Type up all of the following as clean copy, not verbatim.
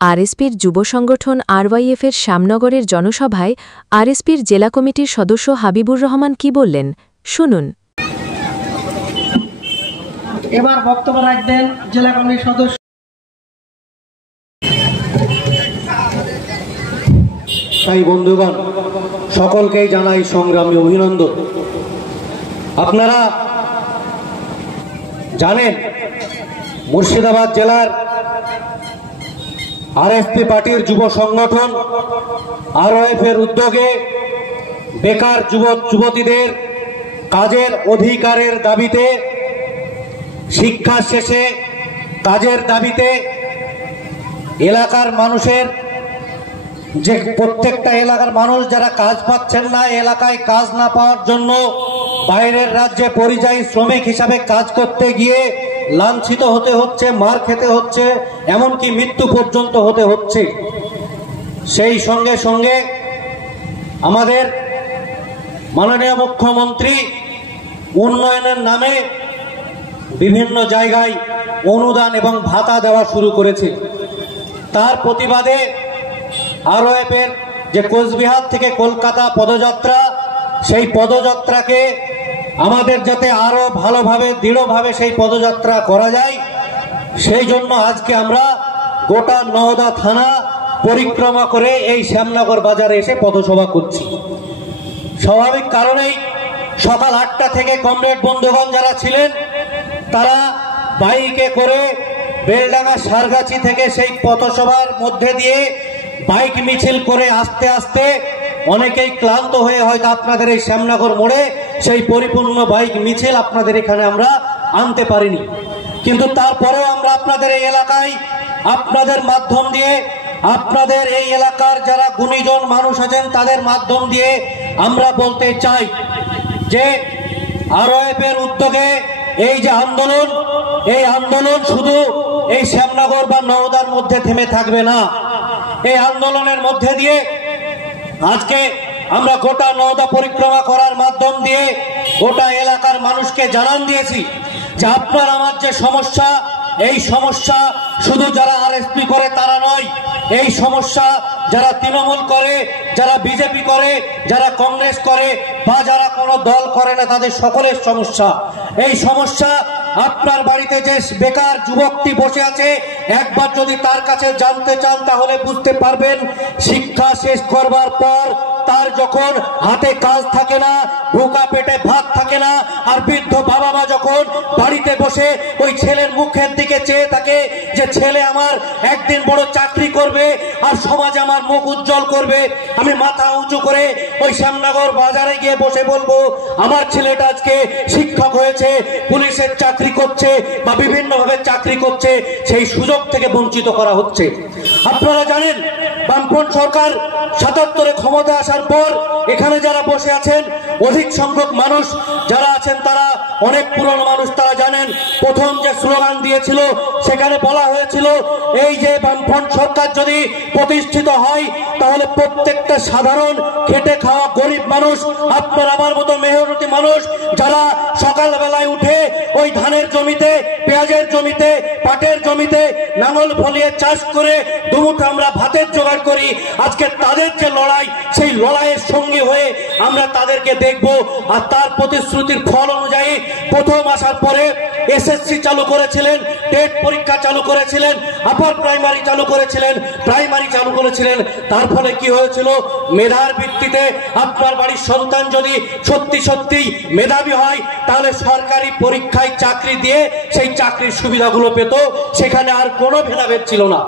আরএসপির যুব সংগঠন আরওয়াইএফের শ্যামনগরের জনসভায় আরএসপির জেলা কমিটির সদস্য হাবিবুর রহমান কি বললেন, শুনুন। এবার বক্তব্য রাখবেন জেলা কমিটির সদস্য। তাই বন্ধুগণ, সকলকেই জানাই সংগ্রামী অভিনন্দন। আপনারা জানেন, মুর্শিদাবাদ জেলার আরএসপি পার্টির যুব সংগঠন আরওয়াইএফের উদ্যোগে বেকার যুবক যুবতীদের কাজের অধিকারের দাবিতে, শিক্ষা শেষে কাজের দাবিতে এলাকার মানুষের, যে প্রত্যেকটা এলাকার মানুষ যারা কাজ পাচ্ছেন না, এলাকায় কাজ না পাওয়ার জন্য বাইরের রাজ্যে পরিযায়ী শ্রমিক হিসাবে কাজ করতে গিয়ে লাঞ্ছিত হতে হচ্ছে, মার খেতে হচ্ছে, এমনকি মৃত্যু পর্যন্ত হতে হচ্ছে। সেই সঙ্গে সঙ্গে আমাদের মাননীয় মুখ্যমন্ত্রী উন্নয়নের নামে বিভিন্ন জায়গায় অনুদান এবং ভাতা দেওয়া শুরু করেছে। তার প্রতিবাদে আরওয়াইএফের যে কোচবিহার থেকে কলকাতা পদযাত্রা, সেই পদযাত্রাকে আমাদের যাতে আরো ভালোভাবে দৃঢ়ভাবে সেই পদযাত্রা করা যায়, সেই জন্য আজকে আমরা গোটা নওদা থানা পরিক্রমা করে এই শ্যামনগর বাজারে এসে পথসভা করছি। স্বাভাবিক কারণেই সকাল 8টা থেকে কমরেড বন্ধুগণ যারা ছিলেন তারা বাইকে করে বেলডাঙ্গা সারগাছি থেকে সেই পথসভার মধ্যে দিয়ে বাইক মিছিল করে আস্তে আস্তে অনেকেই ক্লান্ত হয়ে হয়তো আপনাদের এই শ্যামনগর মোড়ে সেই পরিপূর্ণ বাইক মিছিল আপনাদের এখানে আমরা আনতে পারিনি। কিন্তু তারপরেও আমরা আপনাদের এই এলাকায় আপনাদের মাধ্যম দিয়ে, আপনাদের এই এলাকার যারা গুণীজন মানুষ আছেন তাদের মাধ্যম দিয়ে আমরা বলতে চাই যে আরওয়াইএফের উদ্যোগে এই যে আন্দোলন, এই আন্দোলন শুধু এই শ্যামনগর বা নওদার মধ্যে থেমে থাকবে না। এই আন্দোলনের মধ্যে দিয়ে আজকে আমরা গোটা নওদা পরিক্রমা করার মাধ্যম দিয়ে গোটা এলাকার মানুষকে জানান দিয়েছি যে আপনার আমার যে সমস্যা, এই সমস্যা শুধু যারা আরএসপি করে তারা নয়, এই সমস্যা যারা তৃণমূল করে, যারা বিজেপি করে, যারা কংগ্রেস করে বা যারা কোনো দল করে না, তাদের সকলের সমস্যা। এই সমস্যা আপনার বাড়িতে যে বেকার যুবকটি বসে আছে, একবার যদি তার কাছে জানতে চান তাহলে বুঝতে পারবেন শিক্ষা শেষ করবার পর তার যখন হাতে কাজ থাকে না, ভুকা পেটে ভাত থাকে না, আর বৃদ্ধ বাবা মা যখন বাড়িতে বসে ওই ছেলের মুখের দিকে চেয়ে থাকে যে ছেলে আমার একদিন বড় চাকরি করবে আর সমাজে আমার মুখ উজ্জ্বল করবে, আমি মাথা উঁচু করে ওই শ্যামনগর বাজারে গিয়ে বসে বলবো আমার ছেলেটা আজকে শিক্ষক হয়েছে, পুলিশের চাকরি করছে বা বিভিন্নভাবে চাকরি করছে, সেই সুযোগ থেকে বঞ্চিত করা হচ্ছে। আপনারা জানেন, বামফ্রন্ট সরকার ৭৭-এ ক্ষমতা আসার পর এখানে যারা বসে আছেন অধিক সংখ্যক মানুষ যারা আছেন তারা অনেক পুরনো মানুষ, তারা জানেন প্রথম যে স্লোগান দিয়েছিল সেখানে বলা হয়েছিল এই যে বামফ্রন্ট সরকার যদি প্রতিষ্ঠিত হয় তাহলে প্রত্যেকটা সাধারণ খেটে খাওয়া গরিব মানুষ, আপনার আমার মতো মেহনতি মানুষ যারা সকালবেলায় উঠে ওই ধানের জমিতে, পেঁয়াজের জমিতে, পাটের জমিতে লাঙল ফলিয়ে চাষ করে দুমুঠো আমরা ভাতের জোগাড় করি, আজকে তাদের যে লড়াই, সেই লড়াইয়ের সঙ্গী হয়ে আমরা তাদেরকে দেখব। আর তার প্রতিশ্রুতির ফল অনুযায়ী প্রথম আসার পরে এসএসসি চালু করেছিলেন, টেট পরীক্ষা চালু করেছিলেন, আপার প্রাইমারি চালু করেছিলেন, প্রাইমারি চালু করেছিলেন। তার ফলে কি হয়েছিল, মেধার ভিত্তিতে আপনার বাড়ির সন্তান যদি সত্যি সত্যি মেধাবী হয় তাহলে সরকারি পরীক্ষায় চাকরি দিয়ে সেই চাকরির সুবিধাগুলো পেত, সেখানে আর কোনো ভেদাভেদ ছিল না।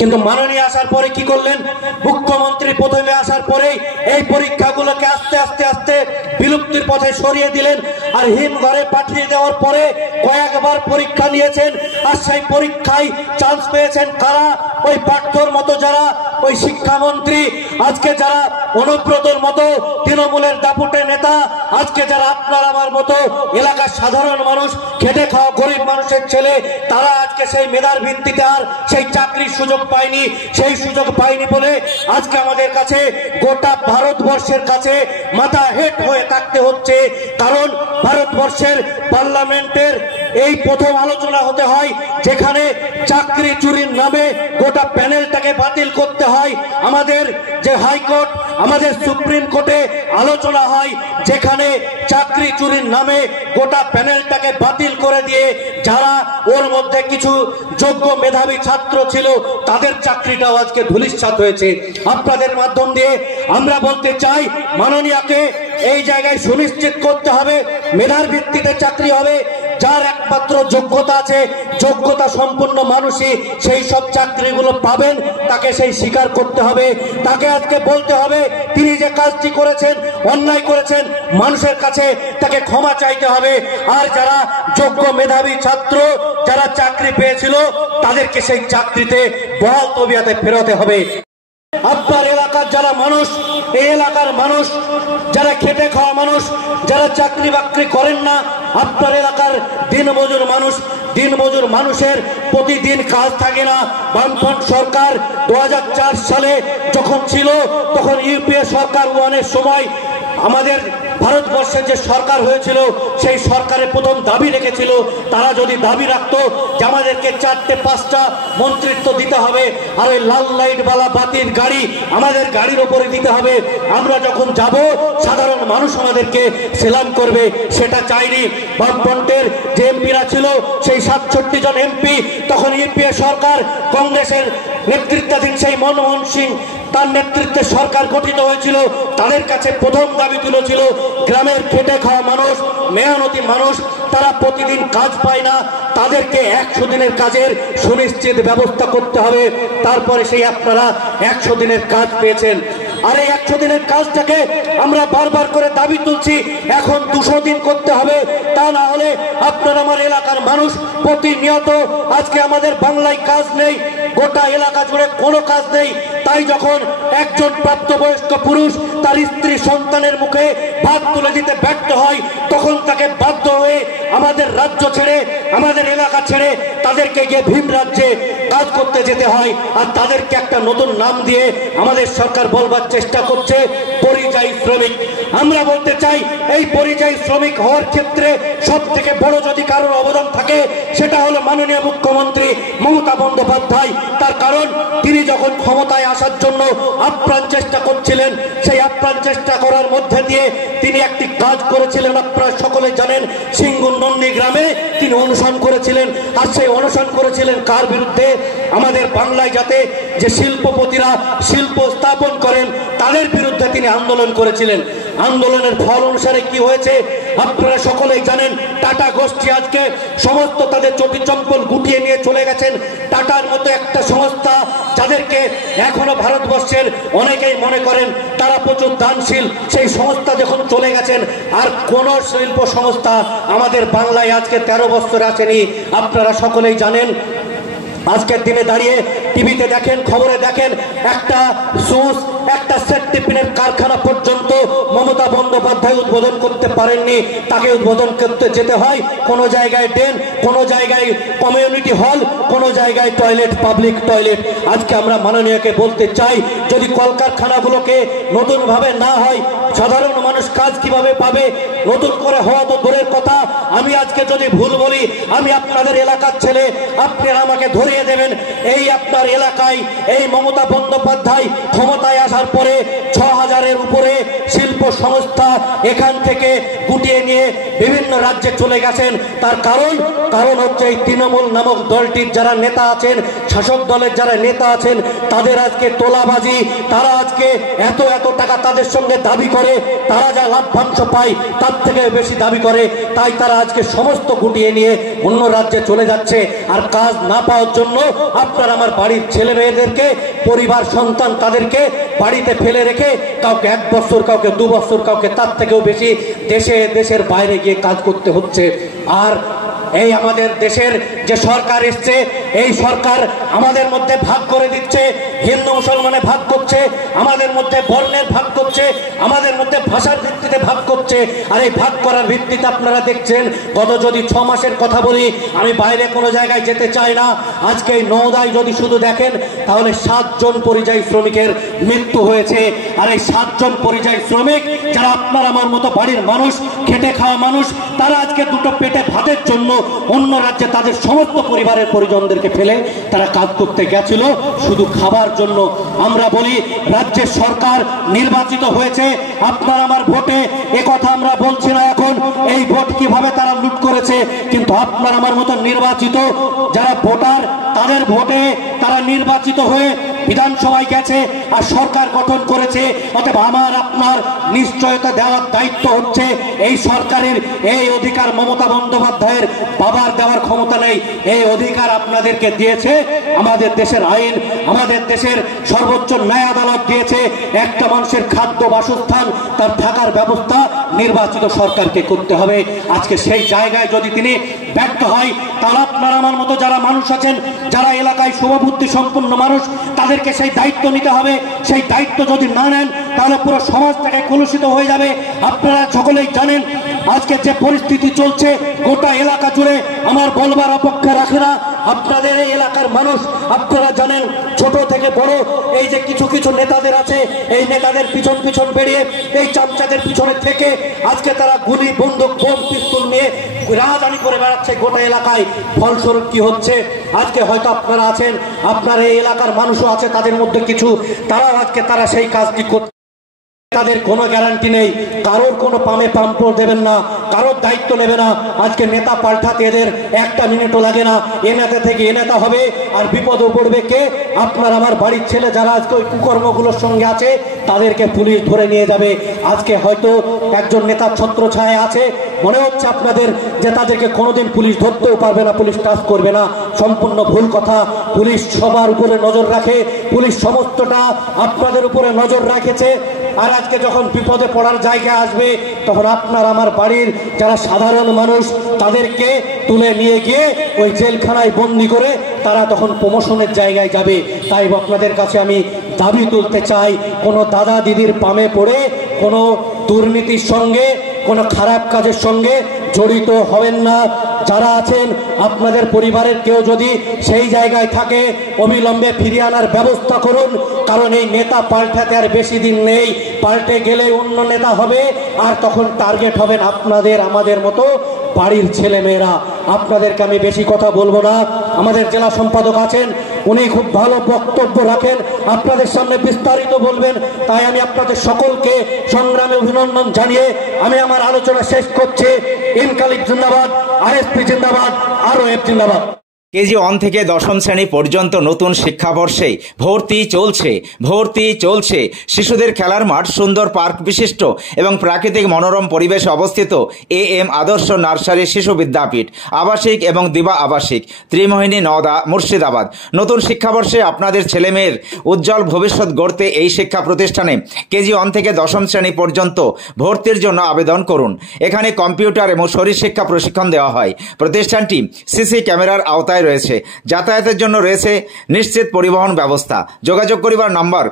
কিন্তু মাননীয় আসার পরে কি করলেন, মুখ্যমন্ত্রী প্রথমে আসার পরেই এই পরীক্ষাগুলোকে আস্তে আস্তে আস্তে বিলুপ্তির পথে সরিয়ে দিলেন। আর হিমঘরে পাঠিয়ে দেওয়ার পরে কয়েকবার পরীক্ষা নিয়েছেন, আর সেই পরীক্ষায় চান্স পেয়েছেন কারা, ওই পাঠ্যর মতো যারা, ওই শিক্ষামন্ত্রী, আজকে যারা অনুব্রতর মতো তৃণমূলের দাপুটে নেতা, আজকে যারা আপনার আমার মতো এলাকার সাধারণ মানুষ, খেটে খাওয়া গরিব মানুষের ছেলে, তারা আজকে সেই মেধার ভিত্তিতে আর সেই চাকরির সুযোগ পায়নি। সেই সুযোগ পায়নি বলে আজকে আমাদের কাছে গোটা ভারতবর্ষের কাছে মাথা হেট হয়ে থাকতে হচ্ছে। কারণ ভারতবর্ষের পার্লামেন্টের এই প্রথম আলোচনা হতে হয় যেখানে চাকরি চুরির নামে গোটা প্যানেলটাকে বাতিল করতে হয়। আমাদের যে হাইকোর্ট, আমাদের সুপ্রিম কোর্টে আলোচনা হয়, যেখানে চাকরি চুরির নামে গোটা প্যানেলটাকে বাতিল করে দিয়ে যারা ওর মধ্যে কিছু যোগ্য মেধাবী ছাত্র ছিল তাদের চাকরিটাও আজকে ধূলিসাৎ হয়েছে। আপনাদের মাধ্যম দিয়ে আমরা বলতে চাই, মাননীয়কে এই জায়গায় সুনিশ্চিত করতে হবে মেধার ভিত্তিতে চাকরি হবে। যার একমাত্র যোগ্যতা আছে, যোগ্যতা সম্পন্ন মানুষই সেই সব চাকরিগুলো পাবেন, তাকে সেই স্বীকার করতে হবে। তাকে আজকে বলতে হবে তিনি যে কাজটি করেছেন, অন্যায় করেছেন, মানুষের কাছে তাকে ক্ষমা চাইতে হবে। আর যারা যোগ্য মেধাবী ছাত্র যারা চাকরি পেয়েছিল তাদেরকে সেই চাকরিতে বহাল তবিয়তে ফেরাতে হবে। আপনার এলাকার যারা মানুষ, এই এলাকার মানুষ যারা খেটে খাওয়া মানুষ, যারা চাকরি বাকরি করেন না, আপনার এলাকার দিনমজুর মানুষ, দিনমজুর মানুষের প্রতিদিন কাজ থাকে না। বামফ্রন্ট সরকার 2004 সালে যখন ছিল, তখন ইউপিএ সরকার ওয়ানের সময় আমাদের ভারতবর্ষের যে সরকার হয়েছিল সেই সরকারের প্রথম দাবি রেখেছিল, তারা যদি দাবি রাখতো যে আমাদেরকে 4-5টা মন্ত্রিত্ব দিতে হবে আর ওই লাল লাইটওয়ালা বাতির গাড়ি আমাদের গাড়ির ওপরে দিতে হবে, আমরা যখন যাব সাধারণ মানুষ আমাদেরকে সেলাম করবে, সেটা চাইনি। বামফ্রন্টের যে এমপিরা ছিল সেই 67 জন এমপি, তখন ইউপিএ সরকার কংগ্রেসের নেতৃত্বাধীন সেই মনমোহন সিং তার নেতৃত্বে সরকার গঠিত হয়েছিল, তাদের কাছে প্রথম দাবি তুলেছিল গ্রামের খেটে খাওয়া মানুষ, মেহনতি মানুষ, তারা প্রতিদিন কাজ পায় না, তাদেরকে 100 দিনের কাজের সুনিশ্চিত ব্যবস্থা করতে হবে। তারপরে সেই আপনারা 100 দিনের কাজ পেয়েছেন। আর এই 100 দিনের কাজটাকে আমরা বারবার করে দাবি তুলছি, এখন 200 দিন করতে হবে। তা না হলে আপনার আমার এলাকার মানুষ প্রতিনিয়ত, আজকে আমাদের বাংলায় কাজ নেই, গোটা এলাকা জুড়ে কোনো কাজ নেই। তাই যখন একজন প্রাপ্তবয়স্ক পুরুষ তার স্ত্রী সন্তানের মুখে ভাত তুলে দিতে ব্যর্থ হয়, তখন তাকে বাধ্য হয়ে আমাদের রাজ্য ছেড়ে, আমাদের এলাকা ছেড়ে তাদেরকে গিয়ে ভিন রাজ্যে কাজ করতে যেতে হয়। আর তাদেরকে একটা নতুন নাম দিয়ে আমাদের সরকার বলবার চেষ্টা করছে পরিযায়ী শ্রমিক। আমরা বলতে চাই, এই পরিযায়ী শ্রমিক হওয়ার ক্ষেত্রে সব থেকে বড় যদি কারোর অবদান থাকে, সেটা হলো মাননীয় মুখ্যমন্ত্রী মমতা বন্দ্যোপাধ্যায়। তার কারণ তিনি যখন ক্ষমতায় আসার জন্য আপ্রাণ চেষ্টা করছিলেন, সেই আপ্রাণ চেষ্টা করার মধ্যে দিয়ে তিনি একটি কাজ করেছিলেন, আপনারা সকলে জানেন, সিঙ্গুর নন্দী গ্রামে তিনি অনশন করেছিলেন। আর সেই অনশন করেছিলেন কার বিরুদ্ধে? আমাদের বাংলায় যাতে যে শিল্পপতিরা শিল্প স্থাপন করেন তাদের বিরুদ্ধে তিনি আন্দোলন করেছিলেন। আন্দোলনের ফল অনুসারে কি হয়েছে আপনারা সকলেই জানেন। টাটা গোষ্ঠী আজকে সমস্ত তাদের চটি চম্পল গুটিয়ে নিয়ে চলে গেছেন। টাটার মতো একটা সংস্থা, যাদেরকে এখনো ভারতবর্ষের অনেকেই মনে করেন তারা প্রচুর দানশীল, সেই সংস্থা যখন চলে গেছেন, আর কোন শিল্প সংস্থা আমাদের বাংলায় আজকে 13 বছর আসেনি। আপনারা সকলেই জানেন। আজকের দিনে দাঁড়িয়ে টিভিতে দেখেন, খবরে দেখেন, একটা সুস, একটা সেট টিফিনের কারখানা পর্যন্ত মমতা বন্দ্যোপাধ্যায় উদ্বোধন করতে পারেননি। তাকে উদ্বোধন করতে যেতে হয় কোনো জায়গায় ড্রেন, কোনো জায়গায় কমিউনিটি হল, কোনো জায়গায় টয়লেট, পাবলিক টয়লেট। আজকে আমরা মাননীয়কে বলতে চাই, যদি কলকারখানাগুলোকে নতুনভাবে না হয়, সাধারণ মানুষ কাজ কিভাবে পাবে? নতুন করে হওয়া তো দূরের কথা, আমি আজকে যদি ভুল বলি, আমি আপনাদের এলাকার ছেলে, আপনারা আমাকে ধরিয়ে দেবেন। এই আপনার এলাকায় এই মমতা বন্দ্যোপাধ্যায় ক্ষমতায় আসার পরে 6000-এর উপরে শিল্প সংস্থা এখান থেকে গুটিয়ে নিয়ে বিভিন্ন রাজ্যে চলে গেছেন। তার কারণ হচ্ছে এই তৃণমূল নামক দলটির যারা নেতা আছেন, শাসক দলের যারা নেতা আছেন, তাদের আজকে তোলাবাজি, তারা আজকে এত এত টাকা তাদের সঙ্গে দাবি করে, তারা যা লাভ্যাংশ পায় তার থেকে বেশি দাবি করে। তাই তারা আজকে সমস্ত গুটিয়ে নিয়ে অন্য রাজ্যে চলে যাচ্ছে। আর কাজ না পাওয়ার জন্য আপনার আমার বাড়ির ছেলে মেয়েদেরকে, পরিবার সন্তান, তাদেরকে বাড়িতে ফেলে রেখে কাউকে 1 বছর, কাউকে 2 বছর, কাউকে তার থেকেও বেশি দেশের বাইরে গিয়ে কাজ করতে হচ্ছে। আর এই আমাদের দেশের যে সরকার এসছে, এই সরকার আমাদের মধ্যে ভাগ করে দিচ্ছে, হিন্দু মুসলমানে ভাগ করছে, আমাদের মধ্যে বর্ণের ভাগ করছে, আমাদের মধ্যে ভাষার ভিত্তিতে ভাগ করছে। আর এই ভাগ করার ভিত্তিতে আপনারা দেখছেন, গত যদি 6 মাসের কথা বলি, আমি বাইরে কোনো জায়গায় যেতে চাই না, আজকে এই নওদায় যদি শুধু দেখেন তাহলে 7 জন পরিযায়ী শ্রমিকের মৃত্যু হয়েছে। আর এই 7 জন পরিযায়ী শ্রমিক যারা আপনার আমার মতো বাড়ির মানুষ, খেটে খাওয়া মানুষ, তারা আজকে দুটো পেটে ভাতের জন্য অন্য রাজ্যে তাদের সমস্ত পরিবারের পরিজনদের আমাদেরকে ফেলে তারা কাজ করতে গেছিল শুধু খাবার জন্য। আমরা বলি রাজ্যের সরকার নির্বাচিত হয়েছে আপনার আমার ভোটে, একথা আমরা বলছি না এখন এই ভোট কিভাবে তারা লুট করেছে, কিন্তু আপনার আমার মতো নির্বাচিত যারা ভোটার তাদের ভোটে তারা নির্বাচিত হয়ে বিধানসভায় গেছে আর সরকার গঠন করেছে। অতএব আমার আপনার নিশ্চয়তা দেওয়ার দায়িত্ব হচ্ছে এই সরকারের। এই অধিকার মমতা বন্দ্যোপাধ্যায়ের বাবার দেওয়ার ক্ষমতা নেই, এই অধিকার আপনাদেরকে দিয়েছে আমাদের দেশের আইন, আমাদের দেশের সর্বোচ্চ ন্যায় আদালত দিয়েছে। একটা মানুষের খাদ্য বাসস্থান তার থাকার ব্যবস্থা নির্বাচিত সরকারকে করতে হবে। আজকে সেই জায়গায় যদি তিনি ব্যর্থ হয় তাহলে আপনার আমার মতো যারা মানুষ আছেন, যারা এলাকায় শুভবুদ্ধি সম্পন্ন মানুষ, তাদেরকে সেই দায়িত্ব নিতে হবে। সেই দায়িত্ব যদি না নেন তাহলে পুরো সমাজটাকে কলুষিত হয়ে যাবে। আপনারা সকলেই জানেন আজকে যে পরিস্থিতি চলছে গোটা এলাকা জুড়ে, আমার বলবার অপেক্ষা রাখে না। আপনাদের এই এলাকার মানুষ আপনারা জানেন, ছোট থেকে বড় এই যে কিছু কিছু নেতাদের আছে, এই নেতাদের পিছন পিছন বেরিয়ে এই চামচাদের পিছনে থেকে আজকে তারা গুলি বন্দুক বোম পিস্তল নিয়ে রাজধানী করে বেড়াচ্ছে গোটা এলাকায়। ফলস্বরূপ কি হচ্ছে, আজকে হয়তো আপনারা আছেন, আপনার এই এলাকার মানুষও আছে, তাদের মধ্যে কিছু তারাও আজকে তারা সেই কাজটি করছে। তাদের কোনো গ্যারান্টি নেই, কারোর কোনো পামে পাম্পড় দেবেন না, কারোর দায়িত্ব নেবে না। আজকে নেতা পাল্টাতে এদের একটা মিনিটও লাগে না, এ নেতা থেকে এ নেতা হবে। আর বিপদও পড়বে কে? আপনার আমার বাড়ির ছেলে যারা আজকে ওই কুকর্মগুলোর সঙ্গে আছে তাদেরকে পুলিশ ধরে নিয়ে যাবে। আজকে হয়তো একজন নেতার ছত্রছায়া আছে, মনে হচ্ছে আপনাদের যে তাদেরকে কোনোদিন পুলিশ ধরতেও পারবে না, পুলিশ টাচ করবে না। সম্পূর্ণ ভুল কথা। পুলিশ সবার উপরে নজর রাখে, পুলিশ সমস্তটা আপনাদের উপরে নজর রাখেছে। আর আজকে যখন বিপদে পড়ার জায়গা আসবে তখন আপনার আমার বাড়ির যারা সাধারণ মানুষ তাদেরকে তুলে নিয়ে গিয়ে ওই জেলখানায় বন্দি করে তারা তখন প্রমোশনের জায়গায় যাবে। তাই আপনাদের কাছে আমি দাবি তুলতে চাই, কোনো দাদা দিদির পামে পড়ে কোনো দুর্নীতির সঙ্গে কোনো খারাপ কাজের সঙ্গে জড়িত হবেন না। যারা আছেন আপনাদের পরিবারের কেউ যদি সেই জায়গায় থাকে অবিলম্বে ফিরিয়ে আনার ব্যবস্থা করুন, কারণ এই নেতা পাল্টাতে আর বেশি দিন নেই। পাল্টে গেলে অন্য নেতা হবে আর তখন টার্গেট হবেন আপনাদের আমাদের মতো বাড়ির ছেলেমেয়েরা। আপনাদেরকে আমি বেশি কথা বলবো না। আমাদের জেলা সম্পাদক আছেন, উনি খুব ভালো বক্তব্য রাখেন, আপনাদের সামনে বিস্তারিত বলবেন। তাই আমি আপনাদের সকলকে সংগ্রামে অভিনন্দন জানিয়ে আমি আমার আলোচনা শেষ করছি। ইনকালিক জিন্দাবাদ, আরএসপি জিন্দাবাদ, আরওএফ জিন্দাবাদ। কেজি 1 থেকে 10ম শ্রেণী পর্যন্ত নতুন শিক্ষাবর্ষে ভর্তি চলছে। শিশুদের খেলার মাঠ, সুন্দর পার্ক বিশিষ্ট এবং প্রাকৃতিক মনোরম পরিবেশে অবস্থিত AM আদর্শ নার্সারি শিশু বিদ্যাপীঠ, আবাসিক এবং দিবা আবাসিক, ত্রিমোহিনী, নওদা, মুর্শিদাবাদ। নতুন শিক্ষাবর্ষে আপনাদের ছেলেমেয়ের উজ্জ্বল ভবিষ্যৎ গড়তে এই শিক্ষা প্রতিষ্ঠানে কেজি 1 থেকে 10ম শ্রেণী পর্যন্ত ভর্তির জন্য আবেদন করুন। এখানে কম্পিউটার এবং শরীরশিক্ষা প্রশিক্ষণ দেওয়া হয়। প্রতিষ্ঠানটি সিসি ক্যামেরার আওতায় রয়েছে। যাতায়াতের জন্য রয়েছে নিশ্চিত পরিবহন ব্যবস্থা। যোগাযোগ করিবার নম্বর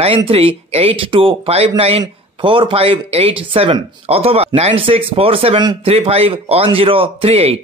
9382594587 অথবা 9647351038।